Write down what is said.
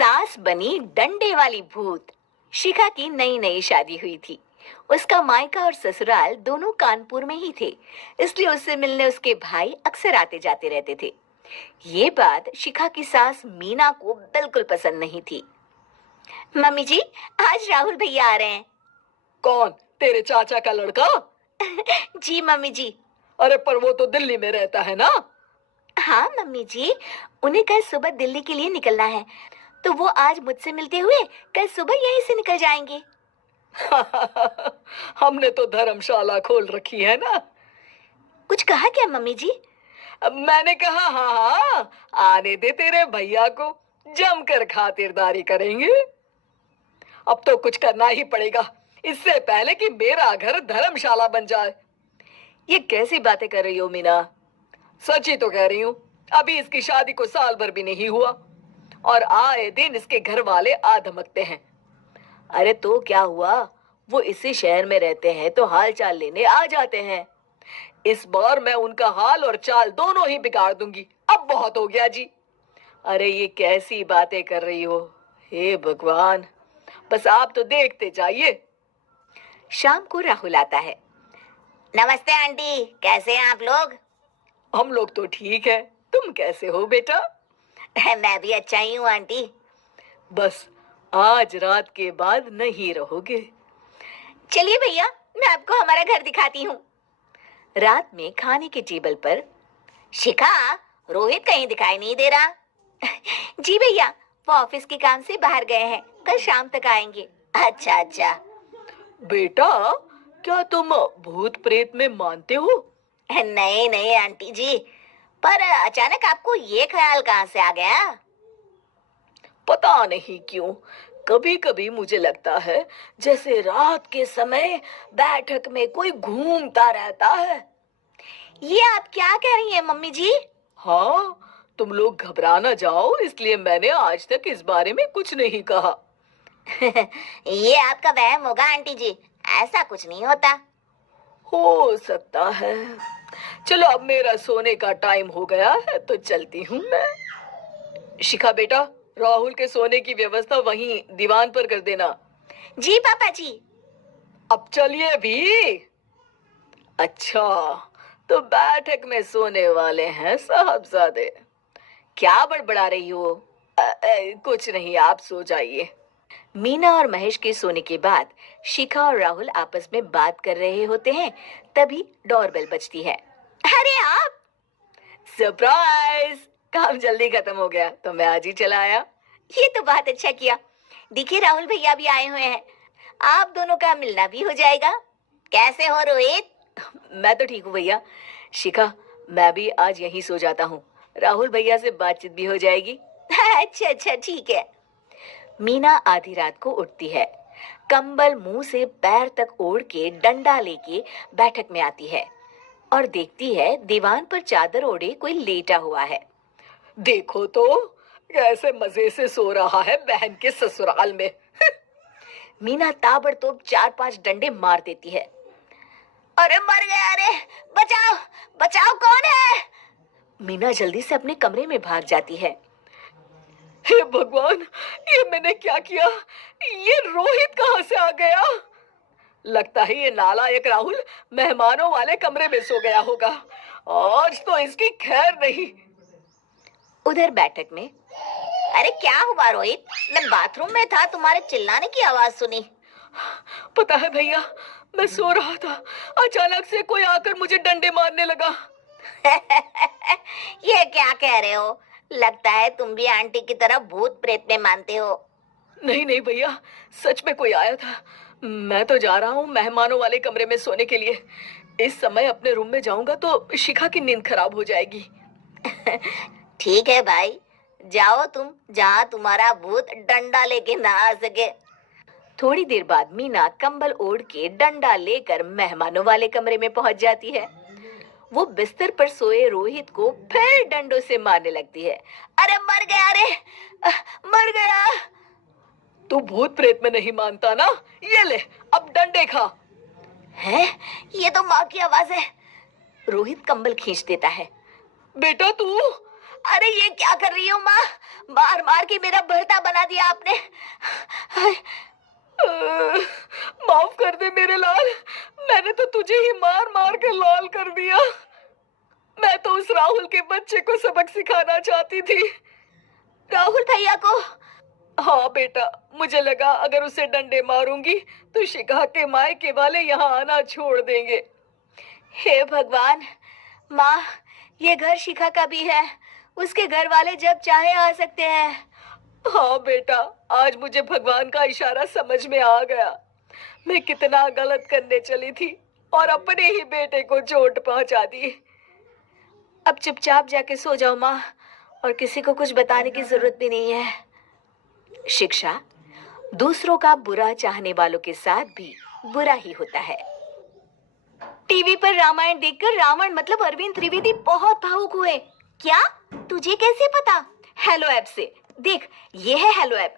सास बनी डंडे वाली भूत। शिखा की नई नई शादी हुई थी। उसका मायका और ससुराल दोनों कानपुर में ही थे, इसलिए उससे मिलने उसके भाई अक्सर आते जाते रहते थे। ये बात शिखा की सास मीना को बिल्कुल पसंद नहीं थी। मम्मी जी, आज राहुल भैया आ रहे हैं। कौन? तेरे चाचा का लड़का? जी मम्मी जी। अरे पर वो तो दिल्ली में रहता है ना। हाँ मम्मी जी, उन्हें कल सुबह दिल्ली के लिए निकलना है, तो वो आज मुझसे मिलते हुए कल सुबह यहीं से निकल जाएंगे। हमने तो धर्मशाला खोल रखी है ना। कुछ कहा क्या मम्मी जी? अब मैंने कहा हाँ हाँ, आने दे तेरे भैया को, जमकर खातिरदारी करेंगे। अब तो कुछ करना ही पड़ेगा, इससे पहले कि मेरा घर धर्मशाला बन जाए। ये कैसी बातें कर रही हो मीना? सच ही तो कह रही हूँ। अभी इसकी शादी को साल भर भी नहीं हुआ और आए दिन इसके घर वाले आ धमकते हैं। अरे तो क्या हुआ, वो इसी शहर में रहते हैं तो हाल चाल लेने आ जाते हैं। इस बार मैं उनका हाल और चाल दोनों ही बिगाड़ दूंगी। अब बहुत हो गया जी। अरे ये कैसी बातें कर रही हो, हे भगवान, बस आप तो देखते जाइए। शाम को राहुल आता है। नमस्ते आंटी, कैसे हैं आप लोग? हम लोग तो ठीक है, तुम कैसे हो बेटा? मैं भी अच्छा ही हूँ आंटी। बस आज रात के बाद नहीं रहोगे? चलिए भैया, मैं आपको हमारा घर दिखाती हूँ। रात में खाने के टेबल पर शिखा, रोहित कहीं दिखाई नहीं दे रहा। जी भैया, वो ऑफिस के काम से बाहर गए हैं, कल शाम तक आएंगे। अच्छा अच्छा। बेटा, क्या तुम भूत प्रेत में मानते हो? नहीं नहीं आंटी जी, पर अचानक आपको ये ख्याल कहाँ से आ गया? पता नहीं क्यों, कभी कभी मुझे लगता है जैसे रात के समय बैठक में कोई घूमता रहता है। ये आप क्या कह रही हैं मम्मी जी? हाँ, तुम लोग घबरा ना जाओ, इसलिए मैंने आज तक इस बारे में कुछ नहीं कहा। ये आपका वहम होगा आंटी जी, ऐसा कुछ नहीं होता। हो सकता है। चलो अब मेरा सोने का टाइम हो गया है तो चलती हूँ मैं। शिखा बेटा, राहुल के सोने की व्यवस्था वहीं दीवान पर कर देना। जी पापा जी। अब चलिए भी। अच्छा, तो बैठक में सोने वाले हैं साहबजादे। क्या बड़बड़ा रही हो? कुछ नहीं, आप सो जाइए। मीना और महेश के सोने के बाद शिखा और राहुल आपस में बात कर रहे होते हैं, तभी डोरबेल बजती है। अरे आप! सरप्राइज! काम जल्दी खत्म हो गया तो मैं आज ही चला आया। ये तो बहुत अच्छा किया। देखिए राहुल भैया भी आए हुए हैं, आप दोनों का मिलना भी हो जाएगा। कैसे हो रोहित? मैं तो ठीक हूँ भैया। शिखा, मैं भी आज यहीं सो जाता हूँ, राहुल भैया से बातचीत भी हो जाएगी। अच्छा अच्छा ठीक है। मीना आधी रात को उठती है, कंबल मुंह से पैर तक ओढ़ के डंडा लेके बैठक में आती है और देखती है दीवान पर चादर ओढ़े कोई लेटा हुआ है। देखो तो कैसे मजे से सो रहा है बहन के ससुराल में। मीना ताबड़तोड़ 4-5 डंडे मार देती है। अरे मर गया, अरे बचाओ बचाओ, कौन है? मीना जल्दी से अपने कमरे में भाग जाती है। हे भगवान, ये मैंने क्या किया? ये रोहित कहाँ से आ गया? लगता है ये नालायक राहुल मेहमानों वाले कमरे में सो गया होगा। आज तो इसकी खैर नहीं। उधर बैठक में, अरे क्या हुआ रोहित? मैं बाथरूम में था, तुम्हारे चिल्लाने की आवाज सुनी। पता है भैया, मैं सो रहा था, अचानक से कोई आकर मुझे डंडे मारने लगा। ये क्या कह रहे हो? लगता है तुम भी आंटी की तरह भूत प्रेत में मानते हो। नहीं नहीं भैया, सच में कोई आया था। मैं तो जा रहा हूँ मेहमानों वाले कमरे में सोने के लिए। इस समय अपने रूम में जाऊंगा तो शिखा की नींद खराब हो जाएगी। ठीक है भाई, जाओ तुम, जहाँ तुम्हारा भूत डंडा लेके ना आ सके। थोड़ी देर बाद मीना कंबल ओढ़ के डंडा लेकर मेहमानों वाले कमरे में पहुंच जाती है। वो बिस्तर पर सोए रोहित को फिर डंडों से मारने लगती है। अरे मर गया, अरे मर गया। तू भूत प्रेत में नहीं मानता ना? ये ले, अब डंडे खा। है, ये तो माँ की आवाज है। रोहित कंबल खींच देता है। बेटा तू! अरे ये क्या कर रही हो माँ? मार मार के मेरा भरता बना दिया आपने। माफ कर दे मेरे लाल, मैंने तो तुझे ही मार मार कर लाल कर दिया। मैं तो उस राहुल के बच्चे को सबक सिखाना चाहती थी। राहुल भैया को? हाँ बेटा, मुझे लगा अगर उसे डंडे मारूंगी तो शिखा के मायके वाले यहाँ आना छोड़ देंगे। हे भगवान, माँ, ये घर शिखा का भी है। उसके घर वाले जब चाहे आ सकते हैं। हाँ बेटा, आज मुझे भगवान का इशारा समझ में आ गया। मैं कितना गलत करने चली थी और अपने ही बेटे को चोट पहुंचा दी। अब चुपचाप जाके सो जाओ माँ, और किसी को कुछ बताने की जरूरत भी नहीं है। शिक्षा, दूसरों का बुरा चाहने वालों के साथ भी बुरा ही होता है। टीवी पर रामायण देखकर रावण मतलब अरविंद त्रिवेदी बहुत भावुक हुए। क्या? तुझे कैसे पता? हेलो ऐप से देख, ये है हेलो ऐप।